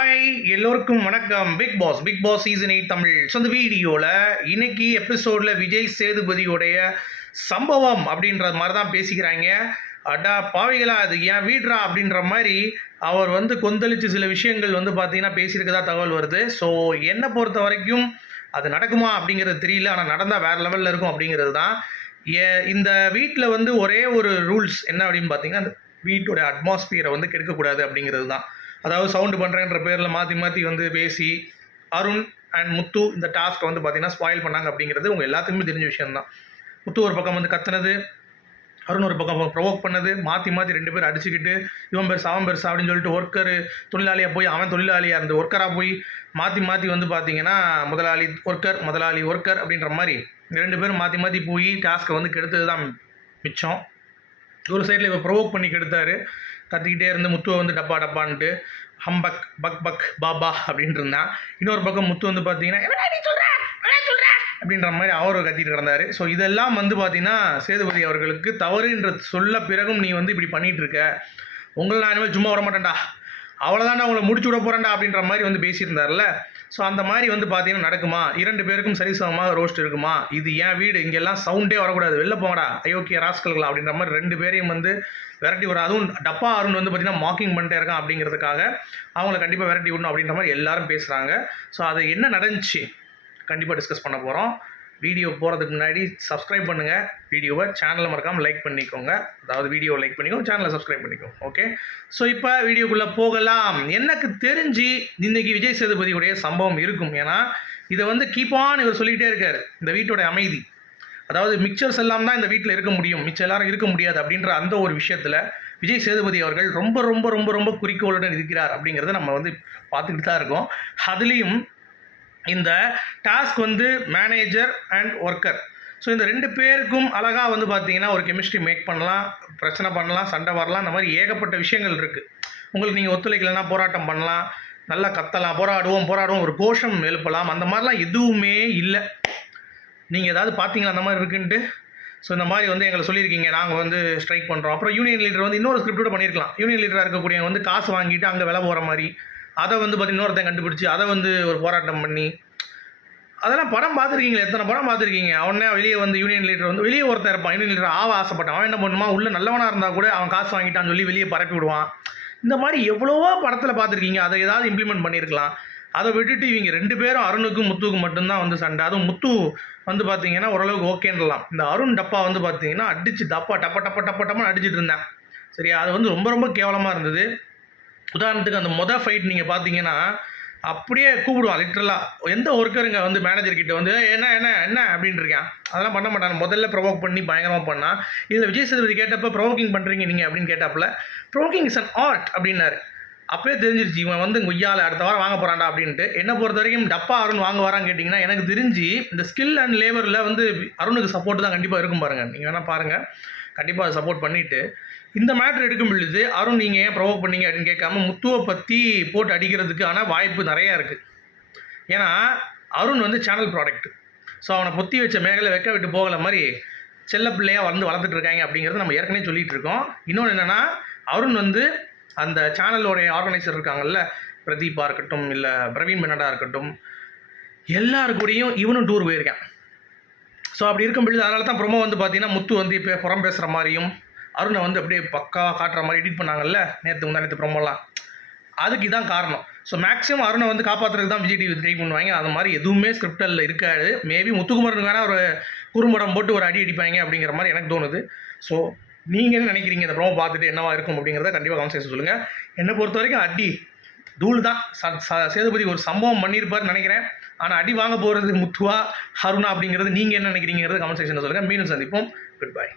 Hi எல்லோருக்கும் வணக்கம். Bigg Boss season 8 Tamil. So இந்த வீடியோவில் இன்னைக்கு எபிசோடில் விஜய் சேதுபதியோடைய சம்பவம் அப்படின்ற மாதிரி தான் பேசிக்கிறாங்க. அடா பாவிகளா, அது ஏன் வீடுறா அப்படின்ற மாதிரி அவர் கொந்தளிச்சு சில விஷயங்கள் பார்த்தீங்கன்னா பேசியிருக்கதா தகவல் வருது. ஸோ என்னை பொறுத்த வரைக்கும் அது நடக்குமா அப்படிங்கிறது தெரியல, ஆனால் நடந்தால் வேறு லெவலில் இருக்கும் அப்படிங்கிறது தான். இந்த வீட்டில் ஒரே ஒரு ரூல்ஸ் என்ன அப்படின்னு பார்த்தீங்கன்னா, அந்த வீட்டோட அட்மாஸ்பியரை கெடுக்கக்கூடாது அப்படிங்கிறது தான். அதாவது சவுண்டு பண்ணுறேன்ற பேரில் மாற்றி மாற்றி பேசி அருண் அண்ட் முத்து இந்த டாஸ்க்கை பார்த்தீங்கன்னா ஸ்பாயில் பண்ணாங்க அப்படிங்கிறது உங்கள் எல்லாத்துக்குமே தெரிஞ்ச விஷயம்தான். முத்து ஒரு பக்கம் கத்துனது, அருண் ஒரு பக்கம் ப்ரொவோக் பண்ணது, மாற்றி மாற்றி ரெண்டு பேர் அடிச்சுக்கிட்டு இவன் பெருசா அவன் பெருசா அப்படின்னு சொல்லிட்டு ஒர்க்கரு தொழிலாளியாக போய் அவன் தொழிலாளியாக இருந்த ஒர்க்கராக போய் மாற்றி மாற்றி பார்த்தீங்கன்னா முதலாளி ஒர்க்கர் அப்படின்ற மாதிரி ரெண்டு பேரும் மாற்றி மாற்றி போய் டாஸ்க்கை கெடுத்தது தான் மிச்சம். ஒரு சைடில் இவர் ப்ரொவோக் பண்ணி கெடுத்தார், கத்திக்கிட்டே இருந்து முத்துவை டப்பா டப்பான்ட்டு ஹம்பக் பக் பக் பாபா அப்படின்ட்டு இருந்தான். இன்னொரு பக்கம் முத்து பார்த்தீங்கன்னா அப்படின்ற மாதிரி அவர் கத்திட்டு கிடந்தார். ஸோ இதெல்லாம் பார்த்தீங்கன்னா சேதுபதி அவர்களுக்கு தவறுன்ற சொல்ல பிறகும் நீ இப்படி பண்ணிகிட்டு இருக்க, உங்களை நான் இனிமேல் சும்மா விட மாட்டேன்டா, அவ்வளோதான்டா உங்களை முடிச்சு விட போகிறேன்டா அப்படின்ற மாதிரி பேசியிருந்தார்ல. ஸோ அந்த மாதிரி பார்த்தீங்கன்னா நடக்குமா? இரண்டு பேருக்கும் சரிசமமாக ரோஸ்ட் இருக்குமா? இது ஏன் வீடு, இங்கெல்லாம் சவுண்டே வரக்கூடாது, வெளில போங்கடா அயோக்கிய ராஸ்கல்களா அப்படின்ற மாதிரி ரெண்டு பேரையும் விரட்டி விட, அதுவும் டப்பா அருண் பார்த்தீங்கன்னா மாக்கிங் பண்ணிட்டே இருக்கான் அப்படிங்கிறதுக்காக அவங்கள கண்டிப்பாக விரட்டி விடணும் அப்படின்ற மாதிரி எல்லாரும் பேசுகிறாங்க. ஸோ அது என்ன நடந்துச்சு கண்டிப்பாக டிஸ்கஸ் பண்ண போகிறோம். வீடியோ போகிறதுக்கு முன்னாடி சப்ஸ்கிரைப் பண்ணுங்கள், வீடியோவை சேனலில் மறக்காமல் லைக் பண்ணிக்கோங்க. அதாவது வீடியோவை லைக் பண்ணிக்கோங்க, சேனலை சப்ஸ்கிரைப் பண்ணிக்கோங்க. ஓகே, ஸோ இப்போ வீடியோக்குள்ளே போகலாம். எனக்கு தெரிஞ்சு இன்றைக்கி விஜய் சேதுபதியுடைய சம்பவம் இருக்கும். ஏன்னா இதை கீப்பான்னு இவர் சொல்லிக்கிட்டே இருக்கார், இந்த வீட்டோட அமைதி, அதாவது மிக்சர்ஸ் எல்லாம் தான் இந்த வீட்டில் இருக்க முடியும், மிச்சம் எல்லாரும் இருக்க முடியாது அப்படின்ற அந்த ஒரு விஷயத்தில் விஜய் சேதுபதி அவர்கள் ரொம்ப ரொம்ப ரொம்ப ரொம்ப குறிக்கோளுடன் இருக்கிறார் அப்படிங்கிறத நம்ம பார்த்துக்கிட்டு தான் இருக்கோம். அதுலேயும் இந்த task manager and worker, so இந்த ரெண்டு பேருக்கும் அழகாக பார்த்தீங்கன்னா ஒரு கெமிஸ்ட்ரி மேக் பண்ணலாம், பிரச்சனை பண்ணலாம், சண்டை வரலாம், இந்த மாதிரி ஏகப்பட்ட விஷயங்கள் இருக்குது. உங்களுக்கு நீங்கள் ஒத்துழைக்கலைன்னா போராட்டம் பண்ணலாம், நல்லா கத்தலாம், போராடுவோம் ஒரு கோஷம் எழுப்பலாம். அந்த மாதிரிலாம் எதுவுமே இல்லை. நீங்கள் ஏதாவது பார்த்தீங்களா அந்த மாதிரி இருக்குன்ட்டு? ஸோ இந்த மாதிரி எங்களை சொல்லியிருக்கீங்க, நாங்கள் ஸ்ட்ரைக் பண்ணுறோம். அப்புறம் யூனியன் லீடர் இன்னொரு ஸ்கிரிப்டோட பண்ணியிருக்கலாம். யூனியன் லீடராக இருக்கக்கூடிய காசு வாங்கிட்டு அங்கே விலை போகிற மாதிரி அதை பார்த்தீங்கன்னா இன்னொருத்தன் கண்டுபிடிச்சி அதை ஒரு போராட்டம் பண்ணி, அதெல்லாம் படம் பார்த்துருக்கீங்களா? எத்தனை படம் பார்த்துருக்கீங்க? அவனே வெளியே யூனியன் லீடர் வெளியே ஒருத்தன் இருப்பான், யூனியன் லீடர் ஆசைப்பட்டான், அவன் என்ன பண்ணுமா, உள்ளே நல்லவனாக இருந்தால் கூட அவன் காசு வாங்கிட்டான்னு சொல்லி வெளியே பரப்பி விடுவான். இந்த மாதிரி எவ்வளவோ படத்தில் பார்த்துருக்கீங்க. அதை ஏதாவது இம்ப்ளிமெண்ட் பண்ணியிருக்கலாம். அதை விட்டுட்டு இவங்க ரெண்டு பேரும் அருணுக்கும் முத்துக்கும் மட்டும்தான் சண்டை. அதுவும் முத்து பார்த்தீங்கன்னா ஓரளவுக்கு ஓகேன்றலாம். இந்த அருண் டப்பா பார்த்தீங்கன்னா அடிச்சு டப்பா டப்பன்னு அடிச்சுட்டு இருந்தேன். சரியா, அது ரொம்ப ரொம்ப கேவலமாக இருந்தது. உதாரணத்துக்கு அந்த மொதல் ஃபைட் நீங்கள் பார்த்தீங்கன்னா அப்படியே கூப்பிடுவான் லிட்ரலாக. எந்த ஒர்க்கருங்க மேனேஜர்கிட்ட என்ன என்ன என்ன அப்படின்னு இருக்கேன், அதெல்லாம் பண்ண மாட்டாங்க. முதல்ல ப்ரொவோக் பண்ணி பயங்கரமாக பண்ணால், இதில் விஜய் சேதுபதி கேட்டப்போ ப்ரொவோக்கிங் பண்ணுறீங்க நீங்கள் அப்படின்னு கேட்டாப்புல, ப்ரொவோக்கிங் இஸ் அன் ஆர்ட் அப்படின்னாரு. அப்போயே தெரிஞ்சிருச்சு இவன் கொய்யால் அடுத்த வாரம் வாங்க போகிறான்டா அப்படின்ட்டு. என்னை பொறுத்த வரைக்கும் டப்பா அருண் வாங்க வரான்னு கேட்டிங்கன்னா, எனக்கு தெரிஞ்சு இந்த ஸ்கில் அண்ட் லேபரில் அருணுக்கு சப்போர்ட் தான் கண்டிப்பாக இருக்கும் பாருங்கள். நீங்கள் வேணால் பாருங்கள், கண்டிப்பாக அதை சப்போர்ட் பண்ணிவிட்டு இந்த மேட்ரு எடுக்கும் பொழுது அருண் நீங்கள் ஏன் ப்ரொவோக் பண்ணீங்க அப்படின்னு கேட்காம முத்துவை பற்றி போட்டு அடிக்கிறதுக்கான வாய்ப்பு நிறையா இருக்குது. ஏன்னா அருண் சேனல் ப்ராடக்ட். ஸோ அவனை பொத்தி வச்ச மேகலை வைக்க விட்டு போகல மாதிரி செல்ல பிள்ளையாக வளர்ந்துட்டு இருக்காங்க அப்படிங்கிறத நம்ம ஏற்கனவே சொல்லிகிட்டு இருக்கோம். இன்னொன்று என்னென்னா, அருண் அந்த சேனலோடைய ஆர்கனைசர் இருக்காங்கல்ல, பிரதீப்பாக இருக்கட்டும், இல்லை பிரவீன் பென்னடாக இருக்கட்டும், எல்லாருக்கூடையும் இவனும் டூர் போயிருக்கேன். ஸோ அப்படி இருக்கும் பொழுது அதனால தான் ப்ரொமோ பார்த்தீங்கன்னா முத்து இப்போ புறம் பேசுகிற மாதிரியும் அருணை அப்படியே பக்காவாக காட்டுற மாதிரி எடிட் பண்ணாங்கல்ல நேற்று ப்ரொமோலாம், அதுக்கு இதான் காரணம். ஸோ மேக்ஸிமம் அருணை காப்பாற்றுறதுக்கு தான் விஜய் டிவி ட்ரை பண்ணுவாங்க. அது மாதிரி எதுவுமே ஸ்கிரிப்டில் இருக்காது. மேபி முத்துக்குமரனுக்கு வேணால் ஒரு குறும்படம் போட்டு ஒரு அடி அடிப்பாங்க அப்படிங்கிற மாதிரி எனக்கு தோணுது. ஸோ நீங்கள் என்ன நினைக்கிறீங்க? இந்த ப்ரோமோ பார்த்துட்டு என்னவா இருக்கும் அப்படிங்கிறத கண்டிப்பாக கமெண்ட் செக்ஷன் சொல்லுங்கள். என்னை பொறுத்த வரைக்கும் அடி தூள் தான். சேதுபதி ஒரு சம்பவம் பண்ணியிருப்பார்னு நினைக்கிறேன். ஆனால் அடி வாங்க போகிறது முத்துவா அருணா அப்படிங்கிறது நீங்கள் என்ன நினைக்கிறீங்கிறது கமெண்ட் செக்ஷனில் சொல்லுங்கள். மீண்டும் சந்திப்போம். Good bye.